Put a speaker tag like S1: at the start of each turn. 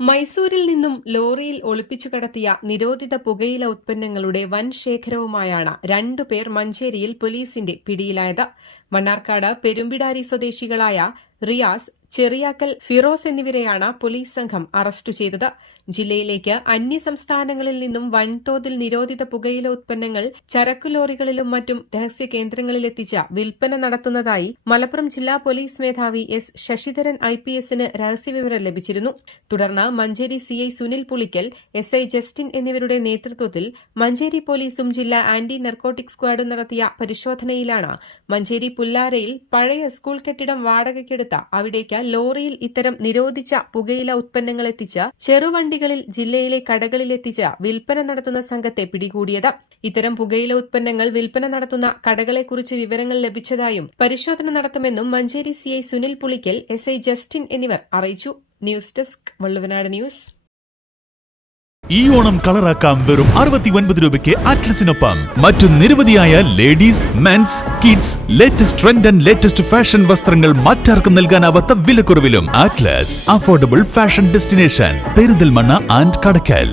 S1: മൈസൂരിൽ നിന്നും ലോറിയിൽ ഒളിപ്പിച്ചു കടത്തിയ നിരോധിത പുകയില ഉത്പന്നങ്ങളുടെ വൻ ശേഖരവുമായാണ് രണ്ടുപേർ മഞ്ചേരിയിൽ പോലീസിന്റെ പിടിയിലായത്. മണ്ണാർക്കാട് പെരുമ്പിടാരി സ്വദേശികളായ റിയാസ് ചെറിയാക്കൽ ഫിറോസ് എന്നിവരെയാണ് പോലീസ് സംഘം അറസ്റ്റ് ചെയ്തത്. ജില്ലയിലേക്ക് അന്യസംസ്ഥാനങ്ങളിൽ നിന്നും വൻതോതിൽ നിരോധിത പുകയില ഉത്പന്നങ്ങൾ ചരക്കു ലോറികളിലും മറ്റും രഹസ്യ കേന്ദ്രങ്ങളിലെത്തിച്ച് വിൽപ്പന നടത്തുന്നതായി മലപ്പുറം ജില്ലാ പോലീസ് മേധാവി എസ് ശശിധരൻ ഐ പി എസിന് രഹസ്യവിവരം ലഭിച്ചിരുന്നു. തുടർന്ന് Manjeri CI Sunil Pulikkal S I Justin എന്നിവരുടെ നേതൃത്വത്തിൽ മഞ്ചേരി പോലീസും ജില്ലാ ആന്റി നർക്കോട്ടിക് സ്ക്വാഡും നടത്തിയ പരിശോധനയിലാണ് മഞ്ചേരി പുല്ലാരയിൽ പഴയ സ്കൂൾ കെട്ടിടം വാടകയ്ക്കെടുത്ത അവിടേക്ക് ലോറിയിൽ ഇത്തരം നിരോധിച്ച പുകയില ഉത്പന്നങ്ങൾ എത്തിച്ച് ചെറുവണ്ടികളിൽ ജില്ലയിലെ കടകളിലെത്തിച്ച് വിൽപ്പന നടത്തുന്ന സംഘത്തെ പിടികൂടിയത്. ഇത്തരം പുകയില ഉത്പന്നങ്ങൾ വിൽപ്പന നടത്തുന്ന കടകളെക്കുറിച്ച് വിവരങ്ങൾ ലഭിച്ചതായും പരിശോധന നടത്തുമെന്നും Manjeri CI Sunil Pulikkal S I Justin എന്നിവർ അറിയിച്ചു. News desk Valluvanad news.
S2: ഈ ഓണം കളറാക്കാം വെറും അറുപത്തി ഒൻപത് രൂപയ്ക്ക് അറ്റ്ലസിനൊപ്പം മറ്റു നിരവധിയായ ladies men's kids latest trend and latest fashion വസ്ത്രങ്ങൾ മറ്റാർക്കും നൽകാനാവാത്ത വിലക്കുറവിലും. Atlas affordable fashion destination Perinthalmanna and Kadakkal